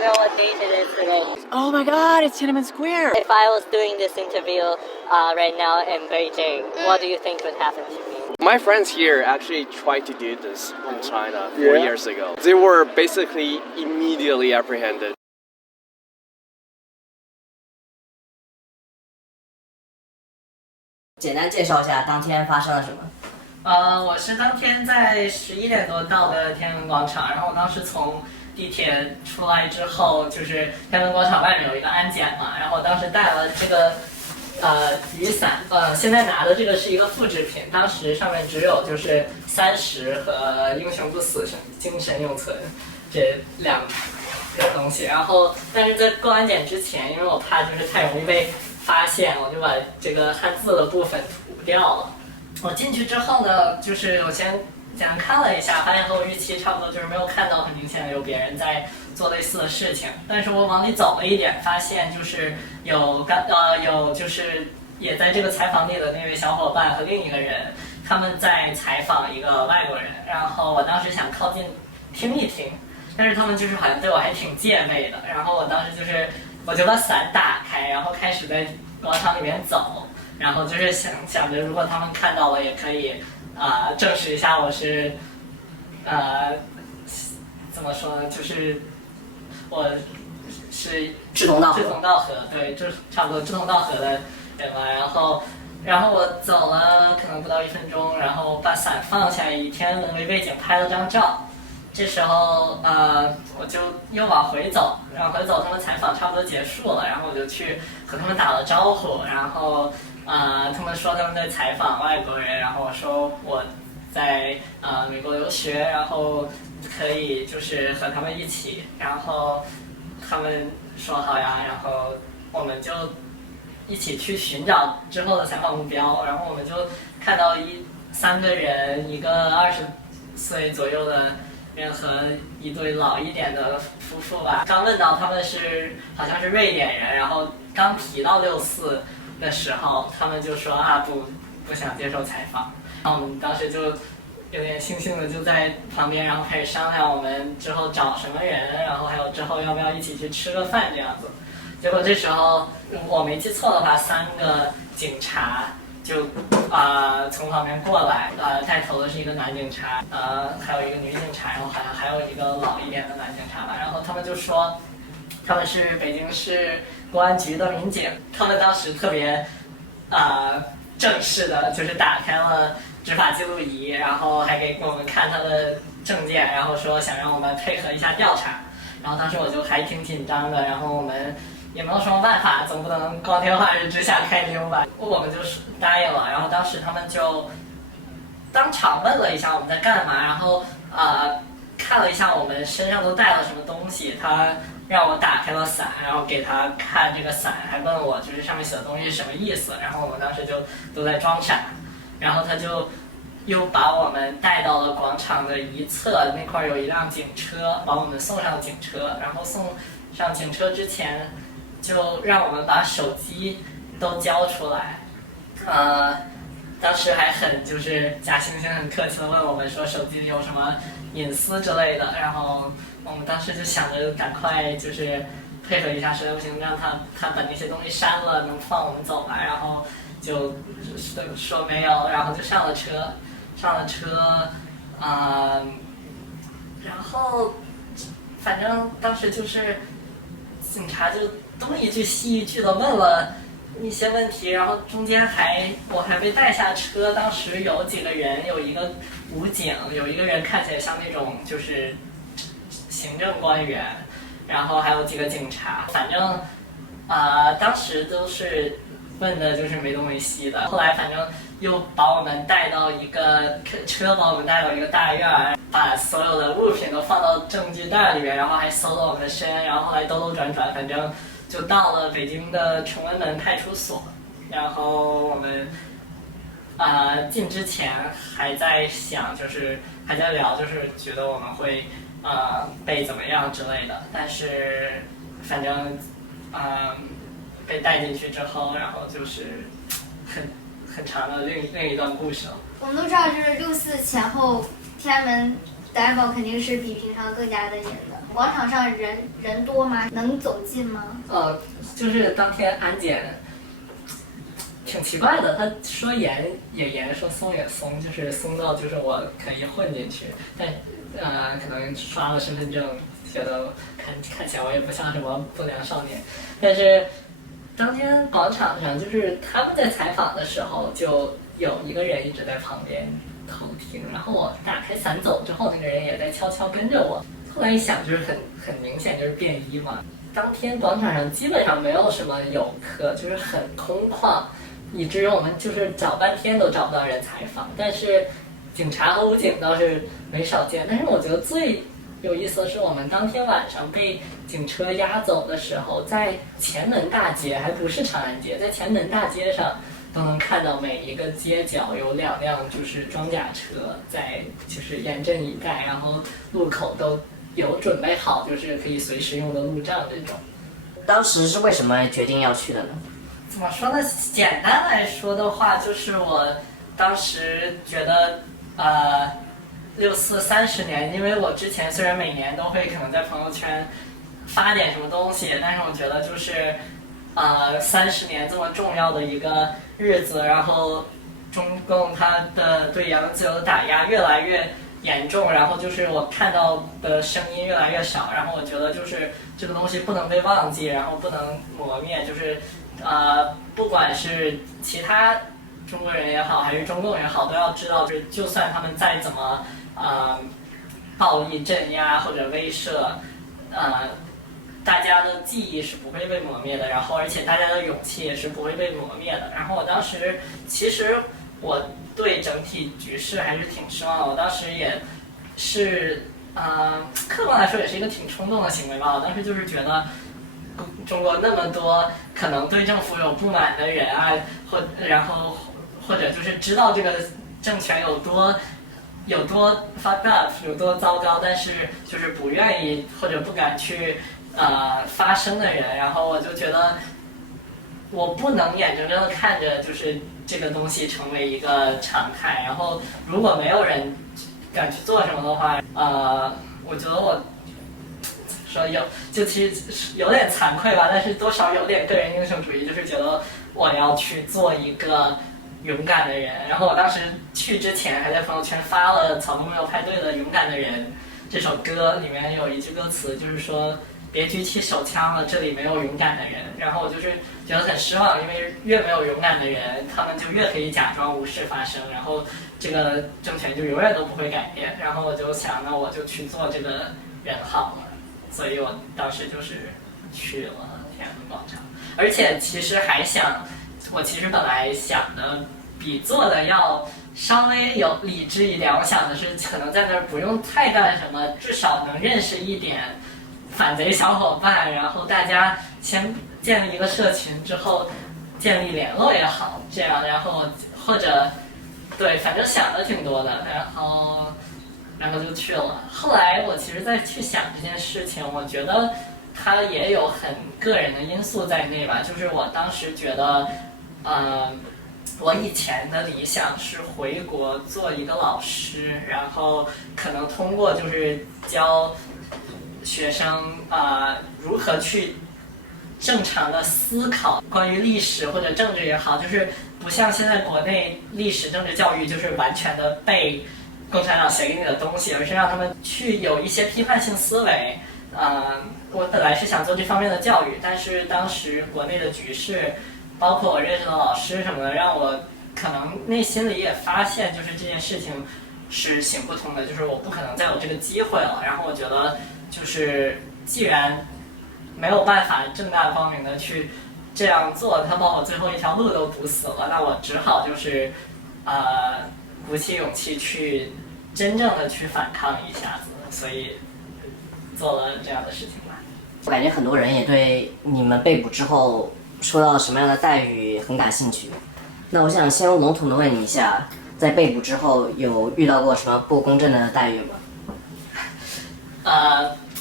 know what date it is today? Oh my god, it's Tiananmen Square! If I was doing this interview right now in Beijing, what do you think would happen to me? My friends here actually tried to do this in China 4 years ago. They were basically immediately apprehended. 简单介绍一下当天发生了什么。我是当天在11点多到的天安门广场，然后我当时从地铁出来之后，就是天安门广场外面有一个安检嘛，然后我当时带了这个雨伞，现在拿的这个是一个复制品，当时上面只有就是30和英雄不死精神永存这两个东西，然后但是在过安检之前，因为我怕就是太容易被发现，我就把这个汉字的部分涂掉了。我进去之后呢，就是我先简单看了一下，发现和我预期差不多，就是没有看到很明显的有别人在做类似的事情。但是我往里走了一点，发现就是有就是也在这个采访里的那位小伙伴和另一个人，他们在采访一个外国人。然后我当时想靠近听一听，但是他们就是好像对我还挺戒备的。然后我当时我就把伞打开，然后开始在广场里面走。然后就是想着，如果他们看到了，也可以证实一下我是怎么说呢？就是我是志同道合，对，就差不多志同道合的人嘛。然后我走了可能不到1分钟，然后把伞放下，以天安门为背景拍了张照。这时候我就又往回走，他们采访差不多结束了，然后我就去和他们打了招呼，然后他们说他们在采访外国人，然后我说我在美国留学，然后可以就是和他们一起，然后他们说好呀，然后我们就一起去寻找之后的采访目标，然后我们就看到3个人，一个20岁左右的人和一对老一点的夫妇吧。刚问到他们好像是瑞典人，然后刚提到64的时候，他们就说不想接受采访。然后我们当时就有点悻悻的就在旁边，然后开始商量我们之后找什么人，然后还有之后要不要一起去吃个饭这样子。结果这时候我没记错的话，3个警察就从旁边过来，带头的是一个男警察，还有一个女警察，然后好像还有一个老一点的男警察吧。然后他们就说他们是北京市公安局的民警，他们当时特别正式的，就是打开了执法记录仪，然后还给我们看他的证件，然后说想让我们配合一下调查。然后当时我就还挺紧张的，然后我们也没有什么办法，总不能光天化日之下开溜吧。我们就是答应了，然后当时他们就当场问了一下我们在干嘛，然后看了一下我们身上都带了什么东西，他让我打开了伞，然后给他看这个伞，还问我就是上面写的东西是什么意思。然后我们当时就都在装傻，然后他就又把我们带到了广场的一侧，那块有一辆警车，把我们送上警车。然后送上警车之前，就让我们把手机都交出来。当时还很就是假惺惺很客气的问我们说手机里有什么隐私之类的。然后我们当时就想着赶快就是配合一下，实在不行让他把那些东西删了，能放我们走吧。然后就说没有，然后就上了车，然后反正当时就是警察就东一句西一句的问了一些问题，然后中间我还被带下车。当时有几个人，有一个武警，有一个人看起来像那种就是行政官员，然后还有几个警察。反正当时都是问的就是没东没西的。后来反正又把我们带到一个车，把我们带到一个大院，把所有的物品都放到证据袋里面，然后还搜了我们的身，然后后来兜兜转转，反正就到了北京的崇文门派出所。然后我们进之前还在想，就是还在聊，就是觉得我们会被怎么样之类的。但是反正被带进去之后，然后就是很长的另一段故事了。我们都知道，就是64前后天安门安保肯定是比平常更加的严的。广场上人多吗？能走近吗？就是当天安检挺奇怪的，他说严也严，说松也松，就是松到就是我可以混进去，但可能刷了身份证，觉得看起来我也不像什么不良少年，但是当天广场上就是他们在采访的时候，就有一个人一直在旁边偷听，然后我打开伞走之后，那个人也在悄悄跟着我。后来一想，就是很明显就是便衣嘛。当天广场上基本上没有什么游客，就是很空旷，以至于我们就是找半天都找不到人采访。但是警察和武警倒是没少见。但是我觉得最有意思的是，我们当天晚上被警车押走的时候，在前门大街，还不是长安街，在前门大街上都能看到每一个街角有2辆就是装甲车在就是严阵以待，然后路口都有准备好就是可以随时用的路障这种。当时是为什么决定要去的呢？怎么说呢？简单来说的话，就是我当时觉得6·4·30年，因为我之前虽然每年都会可能在朋友圈发点什么东西，但是我觉得就是30年这么重要的一个日子，然后中共它的对言论自由的打压越来越严重，然后就是我看到的声音越来越少，然后我觉得就是这个东西不能被忘记，然后不能磨灭，就是不管是其他中国人也好，还是中共也好，都要知道，就是就算他们再怎么暴力镇压或者威慑，大家的记忆是不会被磨灭的，然后而且大家的勇气也是不会被磨灭的。然后我当时其实我对整体局势还是挺失望的，我当时也是客观来说也是一个挺冲动的行为吧。我当时就是觉得中国那么多可能对政府有不满的人啊，或者就是知道这个政权有多 fucked up 有多糟糕，但是就是不愿意或者不敢去发声的人，然后我就觉得我不能眼睁睁的看着就是这个东西成为一个常态，然后如果没有人敢去做什么的话，我觉得我说就其实有点惭愧吧，但是多少有点个人英雄主义，就是觉得我要去做一个勇敢的人。然后我当时去之前还在朋友圈发了草东没有派对的《勇敢的人》这首歌，里面有一句歌词就是说别举起手枪了，这里没有勇敢的人。然后我就是觉得很失望，因为越没有勇敢的人，他们就越可以假装无事发生，然后这个政权就永远都不会改变。然后我就想，那我就去做这个人好了，所以我当时就是去了天安门广场。而且其实还想，我其实本来想的比做的要稍微有理智一点，我想的是可能在那儿不用太干什么，至少能认识一点反贼小伙伴，然后大家先建立一个社群之后建立联络也好，这样，然后或者对，反正想的挺多的，然后就去了。后来我其实再去想这件事情，我觉得它也有很个人的因素在内吧。就是我当时觉得，我以前的理想是回国做一个老师，然后可能通过就是教学生如何去正常的思考关于历史或者政治也好，就是不像现在国内历史政治教育就是完全的背共产党写给你的东西，而是让他们去有一些批判性思维。我本来是想做这方面的教育，但是当时国内的局势，包括我认识的老师什么的，让我可能内心里也发现，就是这件事情是行不通的，就是我不可能再有这个机会了。然后我觉得，就是既然没有办法正大光明的去这样做，他把我最后一条路都堵死了，那我只好就是鼓起勇气去真正的去反抗一下子，所以做了这样的事情吧。我感觉很多人也对你们被捕之后受到什么样的待遇很感兴趣。那我想先笼统的问你一下，在被捕之后有遇到过什么不公正的待遇吗？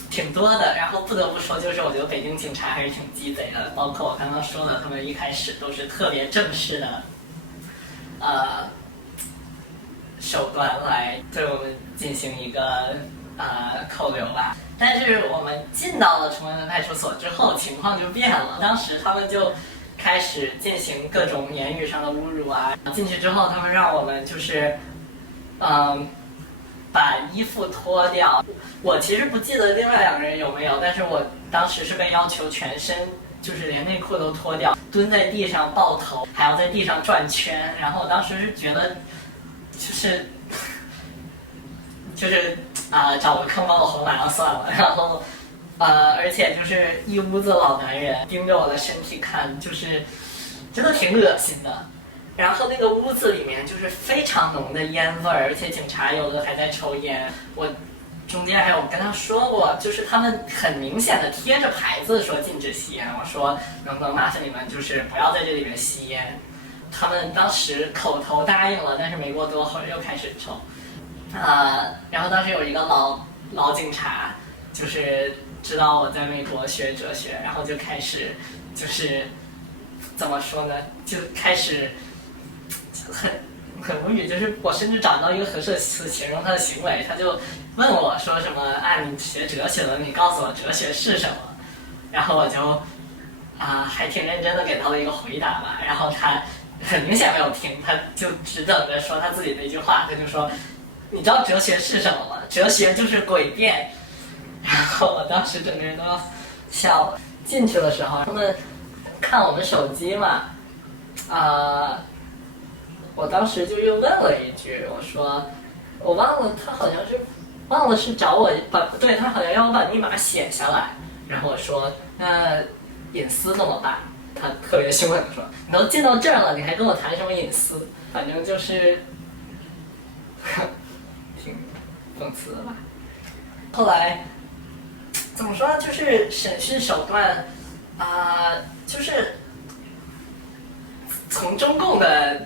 挺多的。然后不得不说，就是我觉得北京警察还是挺鸡贼的，包括我刚刚说的，他们一开始都是特别正式的，手段来对我们进行一个扣留吧。但是我们进到了崇文门派出所之后，情况就变了。当时他们就开始进行各种言语上的侮辱啊。进去之后，他们让我们就是，把衣服脱掉。我其实不记得另外2个人有没有，但是我当时是被要求全身，就是连内裤都脱掉，蹲在地上抱头，还要在地上转圈。然后当时是觉得，就是找个坑把我活埋了算了。然后而且就是一屋子老男人盯着我的身体看，就是真的挺恶心的。然后那个屋子里面就是非常浓的烟味儿，而且警察有的还在抽烟。我中间还有跟他说过，就是他们很明显的贴着牌子说禁止吸烟，我说能不能麻烦你们就是不要在这里面吸烟。他们当时口头答应了，但是没过多会儿又开始抽。然后当时有一个老警察，就是知道我在美国学哲学，然后就开始就是怎么说呢，就开始很无语，就是我甚至找不到一个合适的词形容他的行为。他就问我说什么你学哲学的，你告诉我哲学是什么。然后我就还挺认真的给他了一个回答吧。然后他很明显没有听，他就只等着说他自己的一句话。他就说你知道哲学是什么吗？哲学就是诡辩。然后我当时整个人都要笑了。进去的时候他们看我们手机嘛，我当时就又问了一句，我说我忘了，他好像是忘了是找我对，他好像要我把密码写下来。然后我说那隐私怎么办？他特别凶狠地说你都进到这儿了，你还跟我谈什么隐私？反正就是挺讽刺的吧。后来怎么说呢，就是审讯手段就是从中共的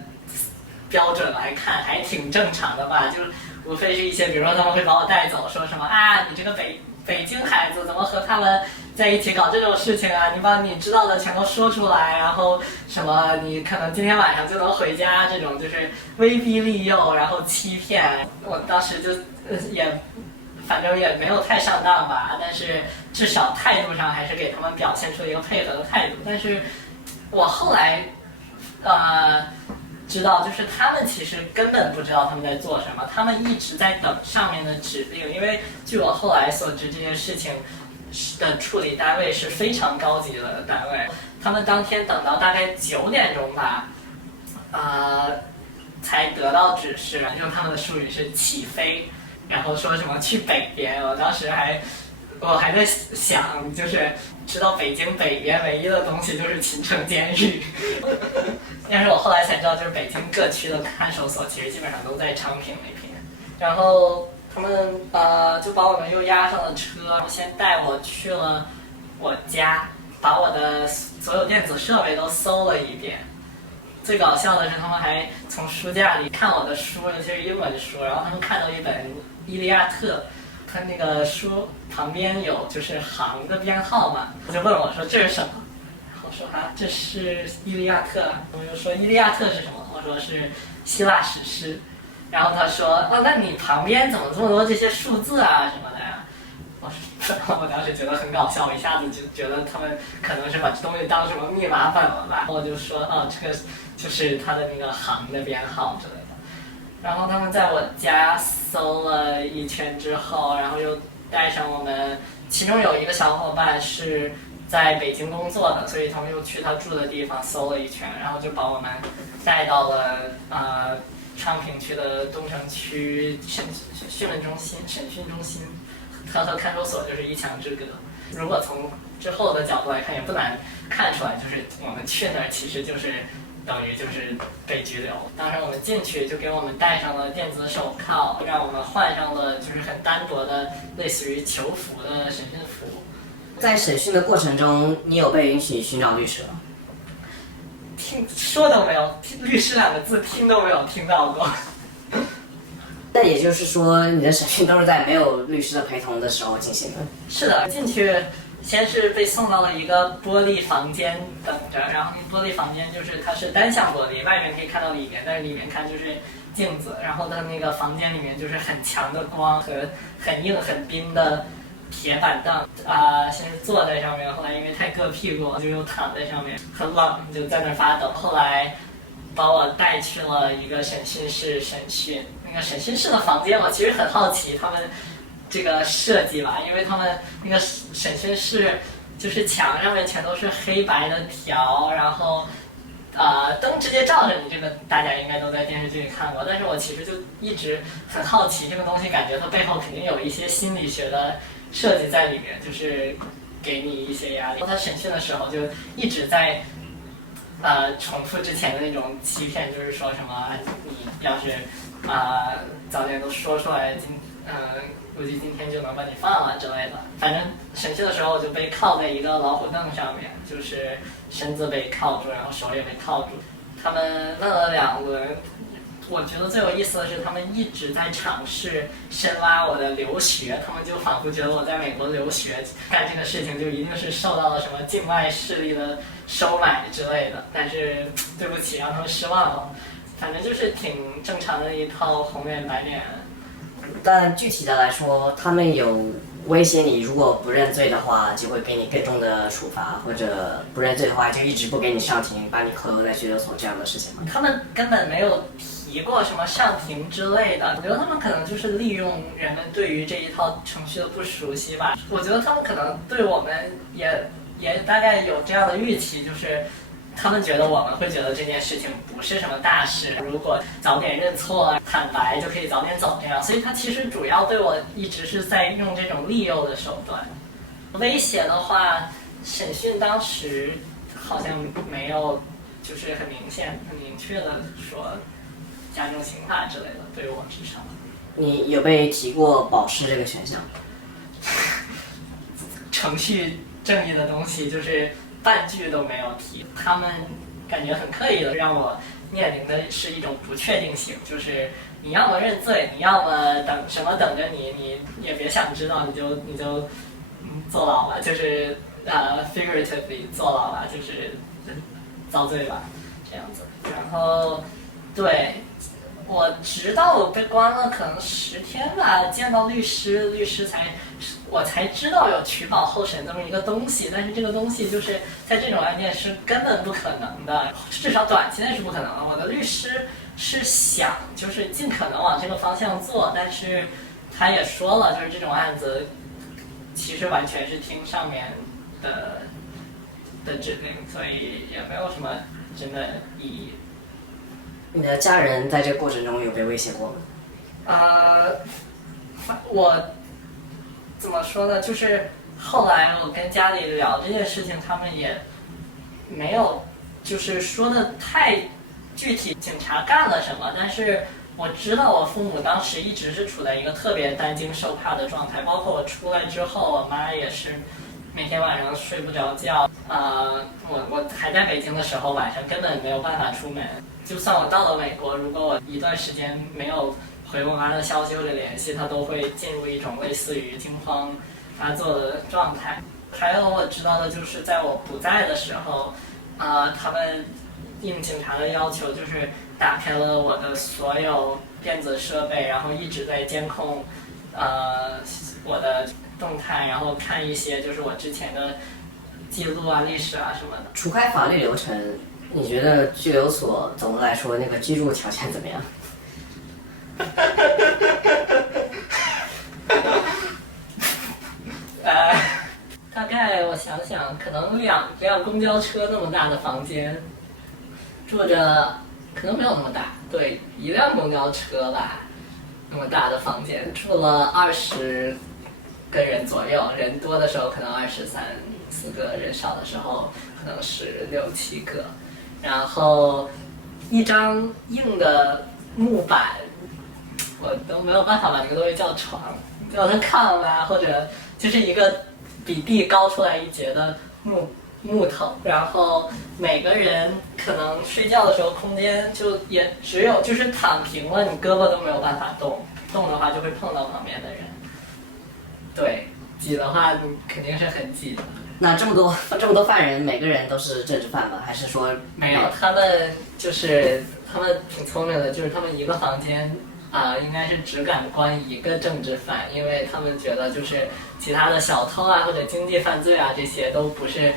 标准来看还挺正常的吧，就无非是一些比如说他们会把我带走，说什么你这个北京孩子怎么和他们在一起搞这种事情啊，你把你知道的全都说出来，然后什么你可能今天晚上就能回家，这种就是威逼利诱然后欺骗。我当时就反正也没有太上当吧，但是至少态度上还是给他们表现出一个配合的态度。但是我后来知道，就是他们其实根本不知道他们在做什么，他们一直在等上面的指令。因为据我后来所知，这件事情的处理单位是非常高级的单位，他们当天等到大概9点钟吧，才得到指示，用他们的术语是起飞，然后说什么去北边。我当时我还在想，就是知道北京北边唯一的东西就是秦城监狱，但是我后来才知道，就是北京各区的看守所其实基本上都在昌平那边。然后他们就把我们又押上了车，先带我去了我家，把我的所有电子设备都搜了一遍。最搞笑的是，他们还从书架里看我的书，尤其是英文书，然后他们看到一本《伊利亚特》。他那个书旁边有就是行的编号嘛，他就问我说这是什么？我说这是《伊利亚特》。我就说《伊利亚特》是什么？我说是希腊史诗。然后他说那你旁边怎么这么多这些数字啊什么的呀？我当时觉得很搞笑，我一下子就觉得他们可能是把这东西当什么密码本了吧。我就说这个就是他的那个行的编号之类的。然后他们在我家搜了一圈之后，然后又带上我们，其中有一个小伙伴是在北京工作的，所以他们又去他住的地方搜了一圈，然后就把我们带到了昌平区的东城区审讯中心，它和看守所就是一墙之隔。如果从之后的角度来看，也不难看出来，就是我们去那儿其实就是等于就是被拘留。当时我们进去就给我们戴上了电子手铐，让我们换上了就是很单薄的类似于囚服的审讯服。在审讯的过程中，你有被允许寻找律师吗？说都没有，律师2个字听都没有听到过。那也就是说，你的审讯都是在没有律师的陪同的时候进行的？是的，进去先是被送到了一个玻璃房间等着，然后那玻璃房间就是它是单向玻璃，外面可以看到里面，但是里面看就是镜子，然后它那个房间里面就是很强的光和很硬很冰的铁板凳先是坐在上面，后来因为太硌屁股就又躺在上面，很冷就在那儿发抖。后来把我带去了一个审讯室审讯，那个审讯室的房间我其实很好奇他们这个设计吧，因为他们那个审讯室就是墙上面全都是黑白的条，然后灯直接照着你，这个大家应该都在电视剧里看过。但是我其实就一直很好奇这个东西，感觉它背后肯定有一些心理学的设计在里面，就是给你一些压力。他审讯的时候就一直在重复之前的那种欺骗，就是说什么你要是早点都说出来，估计今天就能把你放了之类的。反正审讯的时候我就被靠在一个老虎凳上面，就是身子被靠住，然后手也被靠住。他们问了2轮，我觉得最有意思的是他们一直在尝试深挖我的留学，他们就仿佛觉得我在美国留学干这个事情就一定是受到了什么境外势力的收买之类的，但是对不起让他们失望了。反正就是挺正常的一套红脸白脸。但具体的来说，他们有威胁你，如果不认罪的话，就会给你更重的处罚，或者不认罪的话，就一直不给你上庭，把你扣留在拘留所这样的事情吗？他们根本没有提过什么上庭之类的，我觉得他们可能就是利用人们对于这一套程序的不熟悉吧。我觉得他们可能对我们也大概有这样的预期，就是他们觉得我们会觉得这件事情不是什么大事，如果早点认错坦白就可以早点走这样。所以他其实主要对我一直是在用这种利诱的手段。威胁的话，审讯当时好像没有就是很明确的说加重刑罚之类的，对于我至少。你有被提过保释这个选项？程序正义的东西就是半句都没有提，他们感觉很刻意的让我面临的是一种不确定性，就是你要么认罪，你要么等着你，你也别想知道，你就坐牢吧，就是figuratively 坐牢吧，就是遭罪吧，这样子。然后对。我直到我被关了可能10天吧，见到律师我才知道有取保候审这么一个东西，但是这个东西就是在这种案件是根本不可能的，至少短期内是不可能的。我的律师是想就是尽可能往这个方向做，但是他也说了，就是这种案子其实完全是听上面的指令，所以也没有什么真的意义。你的家人在这个过程中有被威胁过吗？我怎么说呢？就是后来我跟家里聊这件事情，他们也没有就是说的太具体，警察干了什么。但是我知道我父母当时一直是处在一个特别担惊受怕的状态，包括我出来之后，我妈也是每天晚上睡不着觉。我还在北京的时候，晚上根本没有办法出门。就算我到了美国，如果我一段时间没有回我妈的消息或者联系，她都会进入一种类似于惊慌发作的状态。还有我知道的就是，在我不在的时候，他们应警察的要求，就是打开了我的所有电子设备，然后一直在监控我的动态，然后看一些就是我之前的记录啊、历史啊什么的。除开法律流程，你觉得拘留所总的来说那个居住条件怎么样？大概我想想，可能2辆公交车那么大的房间，住着可能没有那么大，对，1辆公交车吧，那么大的房间住了20个人左右，人多的时候可能23、4个，人少的时候可能是6、7个。然后一张硬的木板，我都没有办法把那个东西叫床，叫它炕啊，或者就是一个比地高出来一截的木头。然后每个人可能睡觉的时候空间就也只有就是躺平了，你胳膊都没有办法动，动的话就会碰到旁边的人。对，挤的话你肯定是很挤的。那这么多犯人，每个人都是政治犯吗？还是说没有？他们就是他们挺聪明的，就是他们一个房间应该是只敢关一个政治犯，因为他们觉得就是其他的小偷啊或者经济犯罪啊这些都不是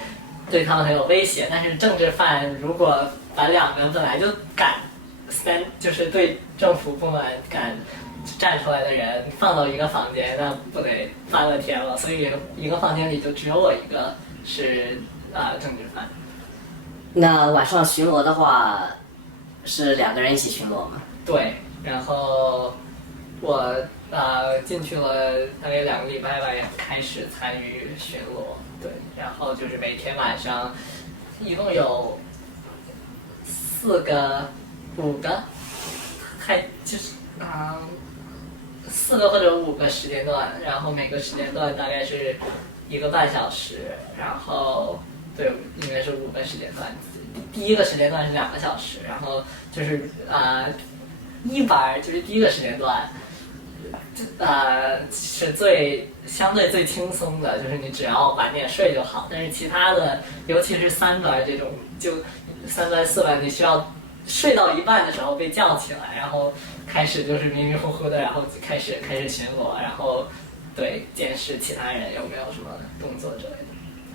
对他们很有威胁，但是政治犯如果把两个本来就敢就是对政府不满敢站出来的人放到一个房间，那不得翻了天了？所以一个房间里就只有我一个是政治犯。那晚上巡逻的话，是2个人一起巡逻吗？对，然后我进去了大概2个礼拜吧，也开始参与巡逻。对，然后就是每天晚上一共有4个、5个，还就是4个或者5个时间段，然后每个时间段大概是1个半小时，然后对，应该是5个时间段。第一个时间段是2个小时，然后就是一班就是第一个时间段，是相对最轻松的，就是你只要晚点睡就好。但是其他的，尤其是3班这种，就3班4班，你需要睡到一半的时候被叫起来，然后开始就是迷迷糊糊的，然后开始巡逻，然后对监视其他人有没有什么动作之类的。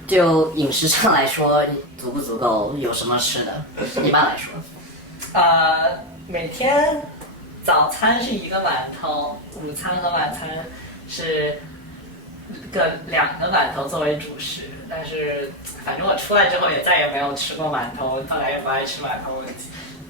就饮食上来说，足不足够？有什么吃的？一般来说，每天早餐是1个馒头，午餐和晚餐是2个馒头作为主食。但是反正我出来之后也再也没有吃过馒头，本来也不爱吃馒头。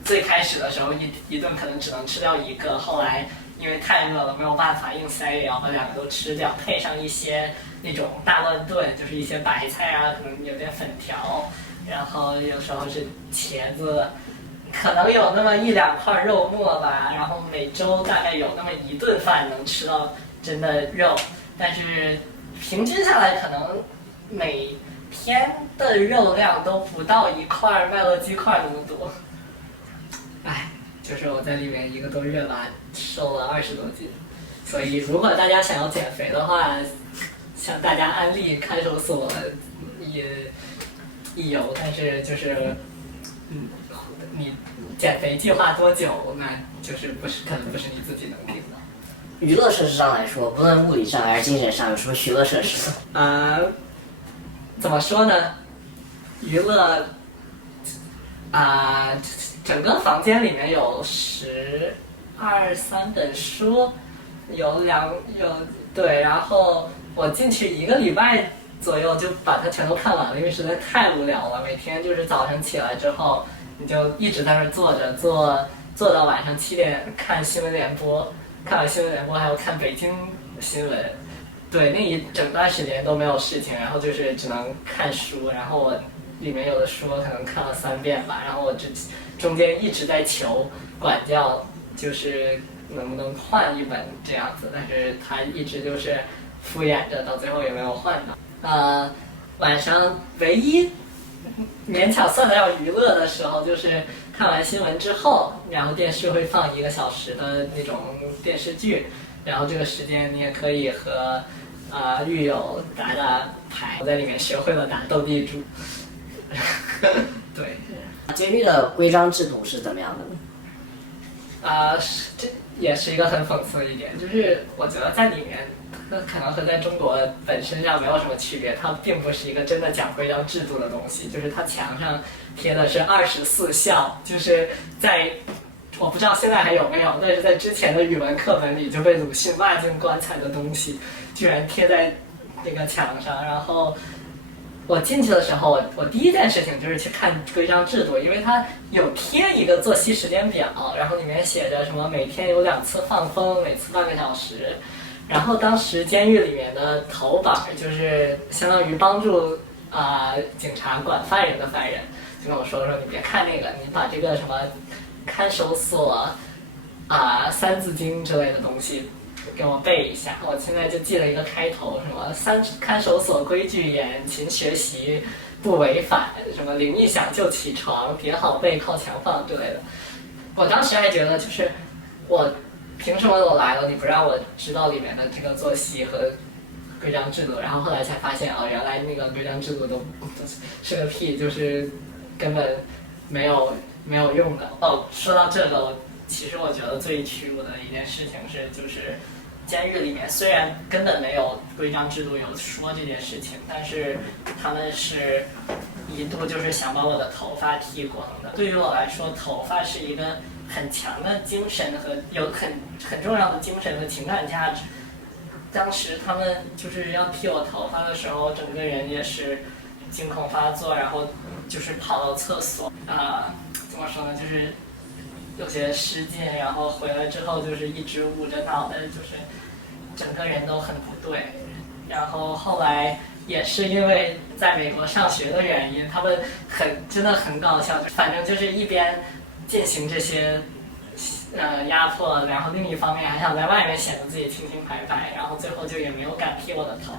最开始的时候一顿可能只能吃掉1个，后来因为太饿了没有办法硬塞，也要把2个都吃掉，配上一些那种大乱炖，就是一些白菜啊，可能有点粉条，然后有时候是茄子，可能有那么1-2块肉末吧，然后每周大概有那么1顿饭能吃到真的肉，但是平均下来可能每天的肉量都不到1块麦乐鸡块那么多。就是我在里面1个多月吧，瘦了20多斤。所以如果大家想要减肥的话，向大家安利看守所一游，但是就是你减肥计划多久，那就是可能不是你自己能定的。娱乐设施上来说，不论物理上还是精神上，有什么娱乐设施？怎么说呢？娱乐整个房间里面有12、13本书，对，然后我进去1个礼拜左右就把它全都看完了，因为实在太无聊了。每天就是早上起来之后，你就一直在那儿坐着，坐到晚上7点看新闻联播，看完新闻联播还要看北京新闻。对，那一整段时间都没有事情，然后就是只能看书，然后我里面有的书可能看了3遍吧，然后我中间一直在求管教，就是能不能换一本这样子，但是他一直就是敷衍着，到最后也没有换到。晚上唯一勉强算得了娱乐的时候，就是看完新闻之后，然后电视会放1个小时的那种电视剧，然后这个时间你也可以和狱友打打牌，我在里面学会了打斗地主。对。监狱的规章制度是怎么样的呢？这也是一个很讽刺的一点，就是我觉得在里面，可能和在中国本身上没有什么区别，它并不是一个真的讲规章制度的东西，就是它墙上贴的是24孝，就是我不知道现在还有没有，但是在之前的语文课本里就被鲁迅骂进棺材的东西，居然贴在那个墙上，然后。我进去的时候，我第一件事情就是去看规章制度，因为它有贴一个作息时间表，然后里面写着什么每天有2次放风，每次半个小时。然后当时监狱里面的头板就是相当于帮助警察管犯人的犯人，就跟我说你别看那个，你把这个什么看守所三字经之类的东西给我背一下。我现在就记了一个开头，什么看守所规矩严，勤学习不违反，什么铃一响就起床，叠好被靠墙放之类的。我当时还觉得就是我凭什么我来了你不让我知道里面的这个作息和规章制度，然后后来才发现原来那个规章制度都是个屁，就是根本没没有用的。哦，说到这个，其实我觉得最屈辱的一件事情是，就是监狱里面虽然根本没有规章制度有说这件事情，但是他们是一度就是想把我的头发剃光的。对于我来说，头发是一个很强的精神和有很重要的精神和情感价值。当时他们就是要剃我头发的时候，整个人也是惊恐发作，然后就是跑到厕所怎么说呢，就是有些失禁，然后回来之后就是一直捂着脑袋，就是整个人都很不对。然后后来也是因为在美国上学的原因，他们真的很搞笑，反正就是一边进行这些压迫，然后另一方面还想在外面显得自己清清白白，然后最后就也没有敢剃我的头。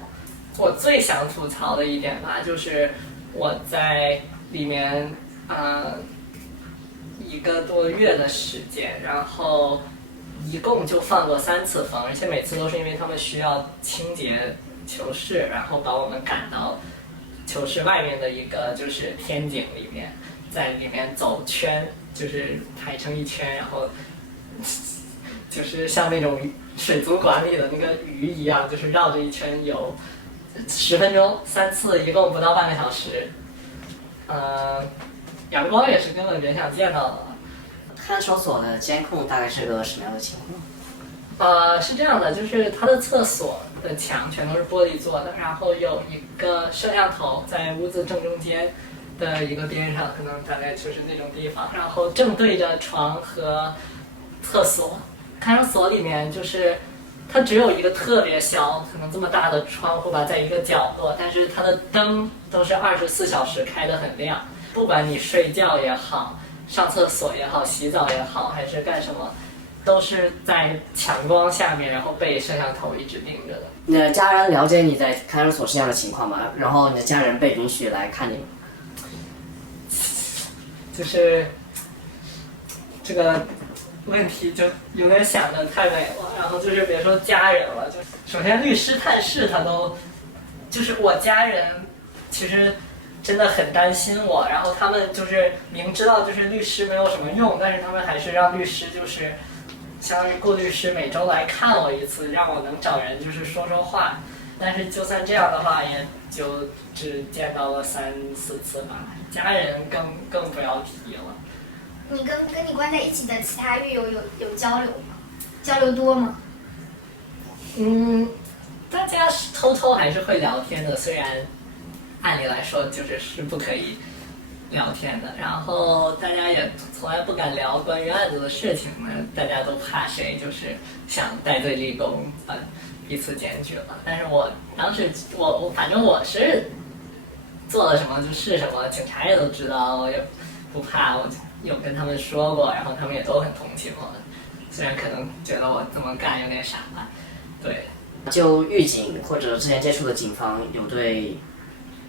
我最想吐槽的一点吧，就是我在里面1个多月的时间，然后一共就放过3次风，而且每次都是因为他们需要清洁囚室，然后把我们赶到囚室外面的一个就是天井里面，在里面走圈，就是排成一圈，然后就是像那种水族馆里的那个鱼一样，就是绕着一圈游10分钟，3次，一共不到半个小时。阳光也是根本别想见到的。看守所的监控大概是个什么样的情况？是这样的，就是它的厕所的墙全都是玻璃做的，然后有一个摄像头在屋子正中间的一个边上，可能大概就是那种地方，然后正对着床和厕所。看守所里面就是它只有一个特别小，可能这么大的窗户吧，在一个角落，但是它的灯都是24小时开得很亮，不管你睡觉也好，上厕所也好，洗澡也好，还是干什么，都是在强光下面，然后被摄像头一直盯着的。你的家人了解你在看守所是这样的情况吗？然后你的家人被允许来看你吗？就是这个问题就有点想得太美了，然后就是别说家人了，就首先律师探视他都，就是我家人其实真的很担心我，然后他们就是明知道就是律师没有什么用，但是他们还是让律师就是相当于顾律师每周来看我一次，让我能找人就是说说话。但是就算这样的话，也就只见到了3、4次吧，家人更不要提了。你跟你关在一起的其他狱友有交流吗？交流多吗？大家是偷偷还是会聊天的，虽然按理来说是不可以聊天的。然后大家也从来不敢聊关于案子的事情嘛，大家都怕谁就是想戴罪立功，彼此检举了。但是我当时反正我是做了什么就是什么，警察也都知道，我也不怕，我有跟他们说过，然后他们也都很同情我，虽然可能觉得我这么干有点傻吧。对，就狱警或者之前接触的警方有对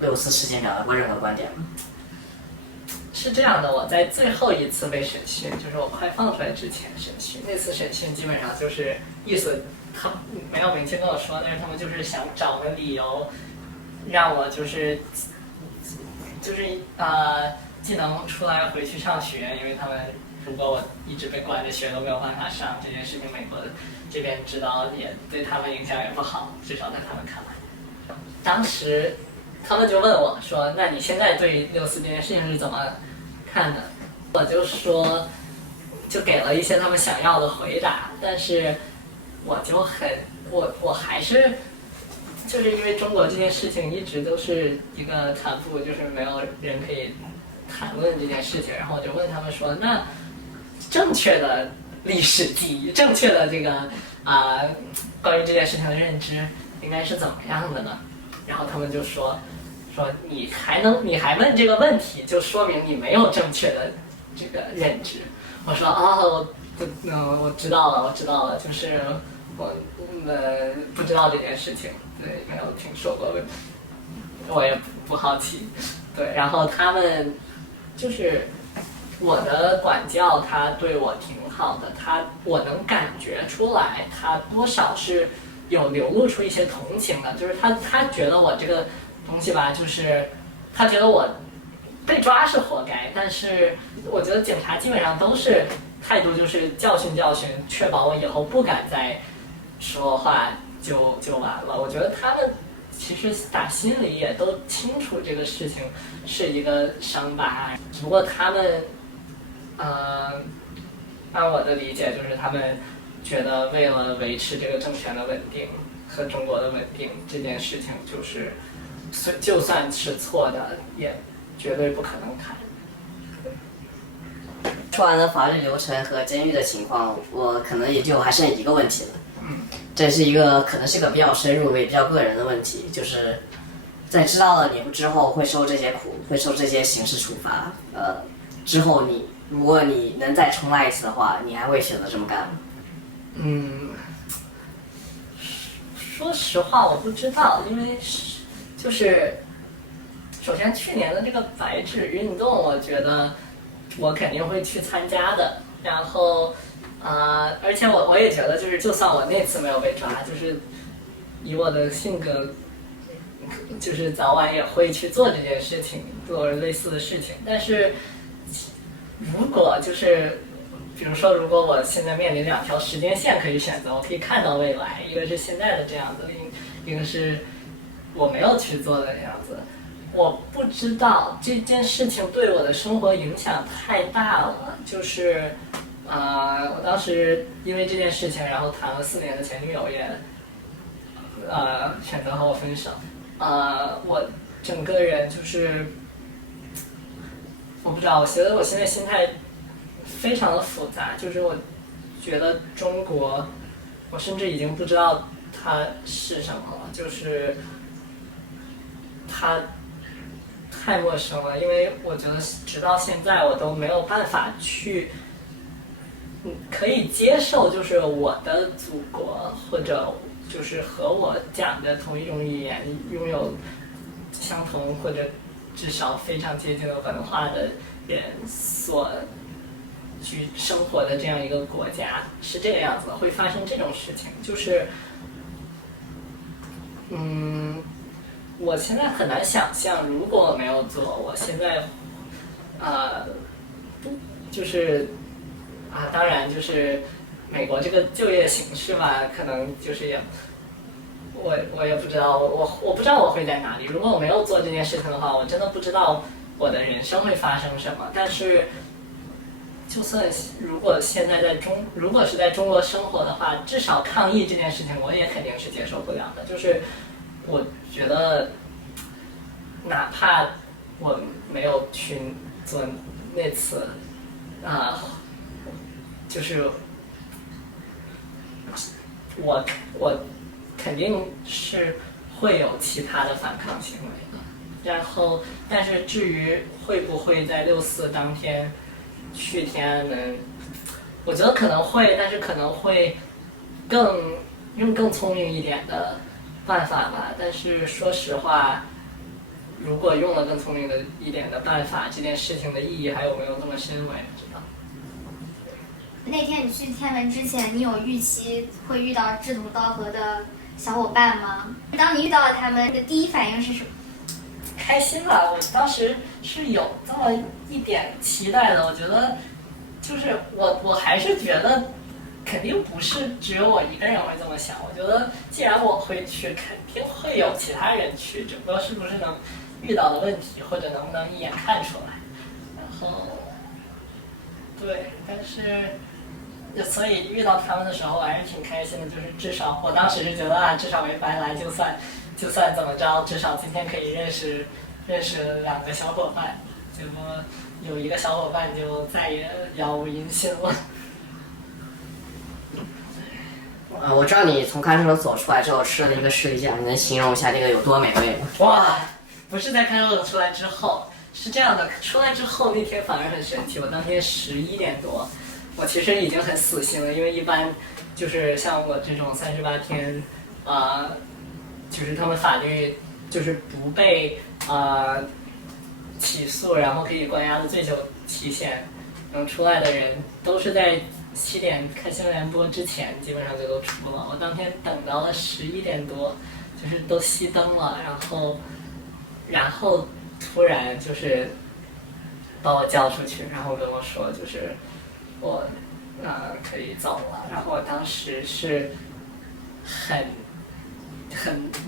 6四事件表达过任何观点吗？是这样的，我在最后一次被审讯，就是我快放出来之前审讯，那次审讯基本上就是意思他们没有明确跟我说，但是他们就是想找个理由让我就是既能出来回去上学，因为他们如果我一直被关着学都没有办法上这件事情，美国这边知道也对他们影响也不好，至少在他们看来。当时他们就问我说：“那你现在对6四这件事情是怎么看的？”我就说，就给了一些他们想要的回答，但是我就我还是就是因为中国这件事情一直都是一个谈不，就是没有人可以谈论这件事情，然后我就问他们说：“那正确的历史记忆，正确的这个关于这件事情的认知应该是怎么样的呢？”然后他们就说你还问这个问题，就说明你没有正确的这个认知。我说我知道了，就是我不知道这件事情，对，没有听说过，我也不好奇，对。然后他们就是我的管教，他对我挺好的，我能感觉出来，他多少是有流露出一些同情的，就是他觉得我这个东西吧，就是他觉得我被抓是活该，但是我觉得警察基本上都是态度就是教训教训，确保我以后不敢再说话就完了。我觉得他们其实打心里也都清楚这个事情是一个伤疤，只不过他们，按我的理解就是他们觉得为了维持这个政权的稳定和中国的稳定，这件事情就是就算是错的也绝对不可能谈。说完了法律流程和监狱的情况，我可能也就还剩一个问题了。这是一个可能是个比较深入也比较个人的问题，就是在知道了你之后会受这些苦，会受这些刑事处罚，之后如果你能再重来一次的话，你还会选择这么干吗？说实话我不知道，因为就是首先去年的这个白纸运动，我觉得我肯定会去参加的。然后，而且我也觉得，就是就算我那次没有被抓，就是以我的性格，就是早晚也会去做这件事情，做类似的事情。但是，如果就是比如说，如果我现在面临2条时间线可以选择，我可以看到未来，一个是现在的这样子，一个是我没有去做的那样子。我不知道这件事情对我的生活影响太大了，就是我当时因为这件事情，然后谈了4年的前女友也选择和我分手。我整个人就是我不知道，我觉得我现在心态非常的复杂，就是我觉得中国，我甚至已经不知道它是什么了，就是它太陌生了，因为我觉得直到现在我都没有办法去可以接受，就是我的祖国或者就是和我讲的同一种语言，拥有相同或者至少非常接近的文化的人所去生活的这样一个国家是这个样子的，会发生这种事情，就是我现在很难想象，如果我没有做，我现在就是当然就是美国这个就业形势吧，可能就是我也不知道，我不知道我会在哪里。如果我没有做这件事情的话，我真的不知道我的人生会发生什么。但是，就算如果现在如果是在中国生活的话，至少抗议这件事情，我也肯定是接受不了的。就是我觉得，哪怕我没有去做那次，就是我肯定是会有其他的反抗行为的。然后，但是至于会不会在6·4当天去天安门，我觉得可能会，但是可能会用更聪明一点的办法吧。但是说实话，如果用了更聪明一点的办法，这件事情的意义还有没有那么深，我也不知道。那天你去天安门之前，你有预期会遇到志同道合的小伙伴吗？当你遇到了他们，你的第一反应是什么？开心吧，我当时是有这么一点期待的。我觉得，就是我还是觉得，肯定不是只有我一个人会这么想。我觉得，既然我会去，肯定会有其他人去，只不过是不是能遇到的问题，或者能不能一眼看出来。然后，对，但是，所以遇到他们的时候，我还是挺开心的。就是至少我当时是觉得至少没白来，就算怎么着，至少今天可以认识2个小伙伴，结果有一个小伙伴就再也杳无音信了。我知道你从看守所走出来之后吃了一个士力架，你能形容一下这个有多美味吗？哇，不是在看守所出来之后，是这样的，出来之后那天反而很神奇，我当天11点多，我其实已经很死心了，因为一般就是像我这种38天，就是他们法律就是不被起诉，然后可以关押的最久期限能出来的人，都是在7点看新闻联播之前基本上就都出了。我当天等到了11点多，就是都熄灯了，然后突然就是把我叫出去，然后跟我说就是我可以走了。然后我当时是很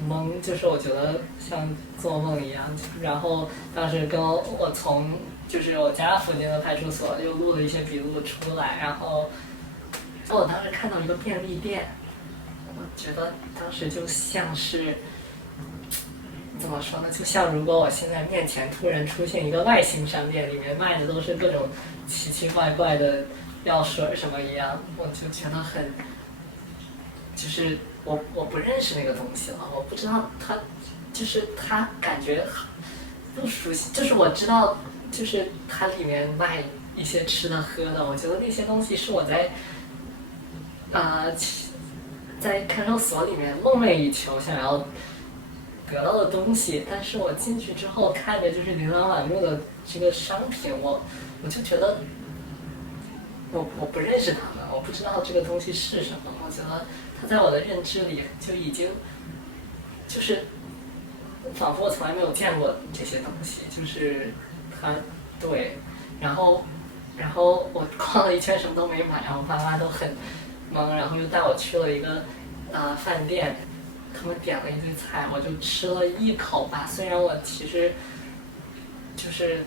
懵，就是我觉得像做梦一样。然后当时跟我从就是我家附近的派出所又录了一些笔录出来，然后我当时看到一个便利店，我觉得当时就像是怎么说呢？就像如果我现在面前突然出现一个外星商店，里面卖的都是各种奇奇怪怪的药水什么一样，我就觉得很，就是我不认识那个东西了，我不知道它，就是它感觉不熟悉，就是我知道，就是它里面卖一些吃的喝的，我觉得那些东西是我在在看守所里面梦寐以求想要得到的东西，但是我进去之后看着就是琳琅满目的这个商品，我就觉得我不认识他们，我不知道这个东西是什么，我觉得它在我的认知里就已经就是仿佛我从来没有见过这些东西，就是它对，然后我逛了一圈什么都没买，然后爸妈都很懵，然后又带我去了一个饭店，他们点了一堆菜，我就吃了一口吧。虽然我其实就是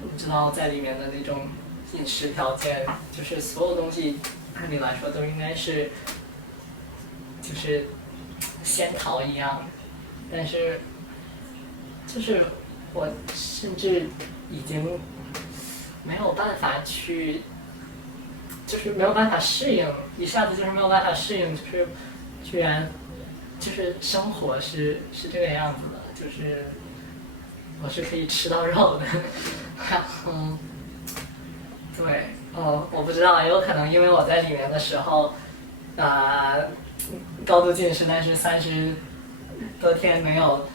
不知道在里面的那种饮食条件，就是所有东西按理来说都应该是就是仙桃一样，但是就是我甚至已经没有办法去，就是没有办法适应，一下子就是没有办法适应，就是居然就是生活是这个样子的，就是我是可以吃到肉的，然后对，我不知道，也有可能因为我在里面的时候高度近视，但是30多天没有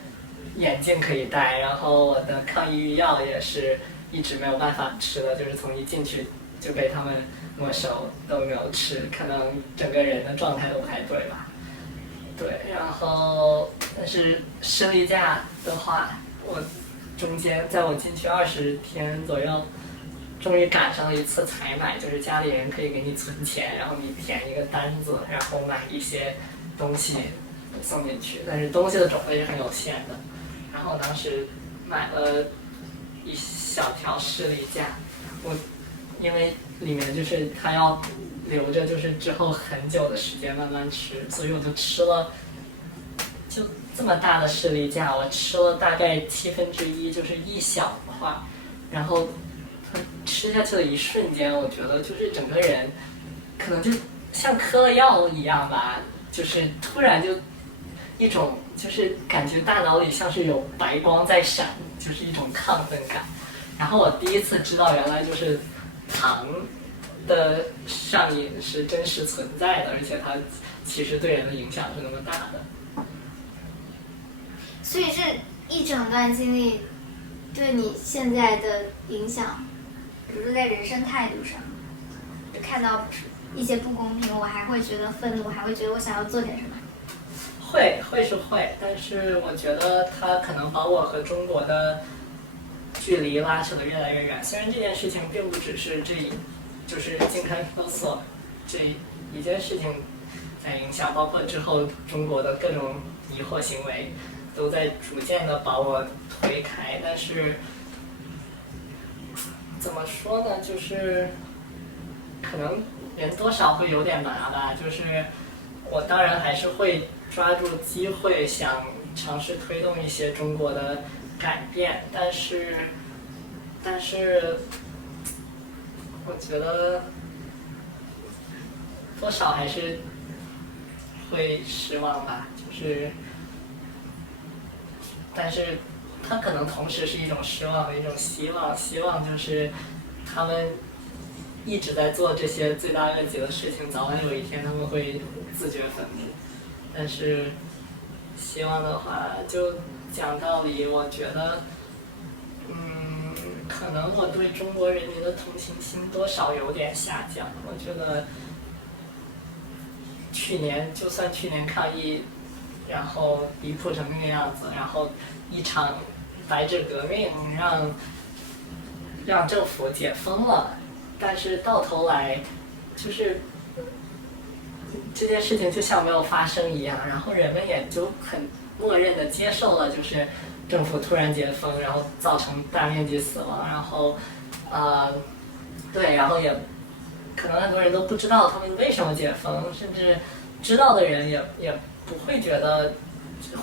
眼镜可以戴，然后我的抗抑郁药也是一直没有办法吃的，就是从一进去就被他们没收，都没有吃，可能整个人的状态都不太对吧。对，然后但是视力架的话，我中间在我进去20天左右，终于赶上了一次采买，就是家里人可以给你存钱，然后你填一个单子，然后买一些东西送进去，但是东西的种类是很有限的。然后我当时买了一小条视力架，我因为里面就是它要留着，就是之后很久的时间慢慢吃，所以我就吃了就这么大的视力架，我吃了大概1/7，就是一小块，然后它吃下去的一瞬间，我觉得就是整个人可能就像嗑了药一样吧，就是突然就一种就是感觉大脑里像是有白光在闪，就是一种亢奋感。然后我第一次知道原来就是糖的上瘾是真实存在的，而且它其实对人的影响是那么大的。所以这一整段经历对你现在的影响，比如说在人生态度上，就看到一些不公平，我还会觉得愤怒，还会觉得我想要做点什么。会是会，但是我觉得它可能把我和中国的距离拉扯得越来越远。虽然这件事情并不只是就是进看守所这一件事情在影响，包括之后中国的各种迷惑行为都在逐渐的把我推开。但是怎么说呢，就是可能人多少会有点麻吧，就是我当然还是会抓住机会想尝试推动一些中国的改变，但是我觉得多少还是会失望吧，就是但是它可能同时是一种失望的一种希望就是他们一直在做这些罪大恶极的事情，早晚有一天他们会自觉愤怒。但是希望的话，就讲道理，我觉得可能我对中国人民的同情心多少有点下降。我觉得就算去年抗议然后离谱成那个样子，然后一场白纸革命让让政府解封了，但是到头来就是这件事情就像没有发生一样，然后人们也就很默认的接受了，就是政府突然解封，然后造成大面积死亡，然后对，然后也可能很多人都不知道他们为什么解封，甚至知道的人也不会觉得，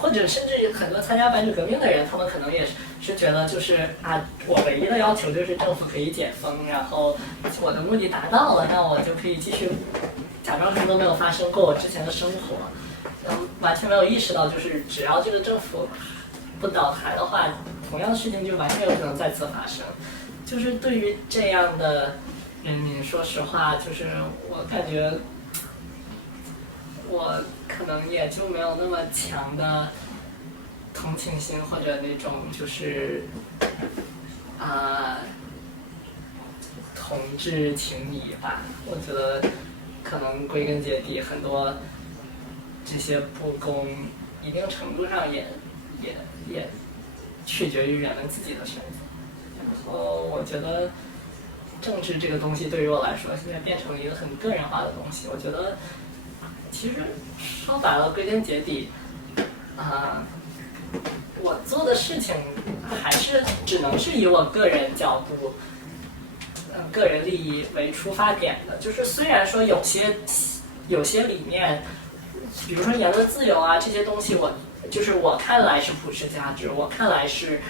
或者甚至很多参加白纸革命的人，他们可能也是觉得就是我唯一的要求就是政府可以解封，然后我的目的达到了，那我就可以继续假装什么都没有发生过我之前的生活，然后完全没有意识到，就是只要这个政府不倒台的话，同样的事情就完全有可能再次发生。就是对于这样的人民，说实话，就是我感觉我可能也就没有那么强的同情心或者那种就是同志情谊吧。我觉得可能归根结底，很多这些不公，一定程度上也取决于人们自己的选择。然后我觉得政治这个东西对于我来说，现在变成了一个很个人化的东西。我觉得其实说白了，归根结底，我做的事情还是只能是以我个人角度、个人利益为出发点的。就是虽然说有些理念，比如说言论自由啊这些东西，我看来是普世价值，我看来是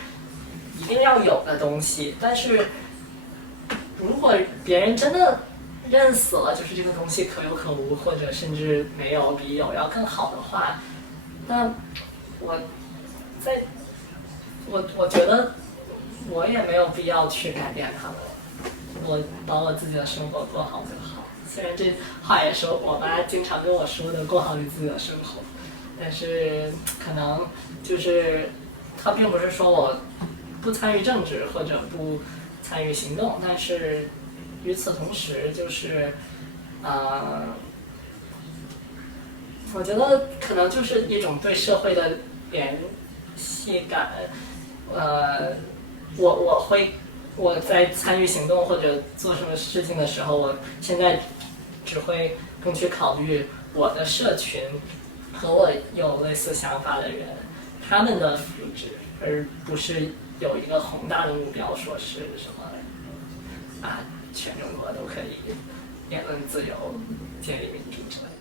一定要有的东西，但是如果别人真的认死了，就是这个东西可有可无，或者甚至没有比有要更好的话，那我觉得我也没有必要去改变他们，我把我自己的生活过好就好。虽然这话也是我妈经常跟我说的，过好你自己的生活，但是可能就是它并不是说我不参与政治或者不参与行动，但是与此同时，就是我觉得可能就是一种对社会的联系感。我在参与行动或者做什么事情的时候，我现在只会更去考虑我的社群和我有类似想法的人他们的福祉，而不是有一个宏大的目标，说是什么全中国都可以言论自由、建立民主之类的。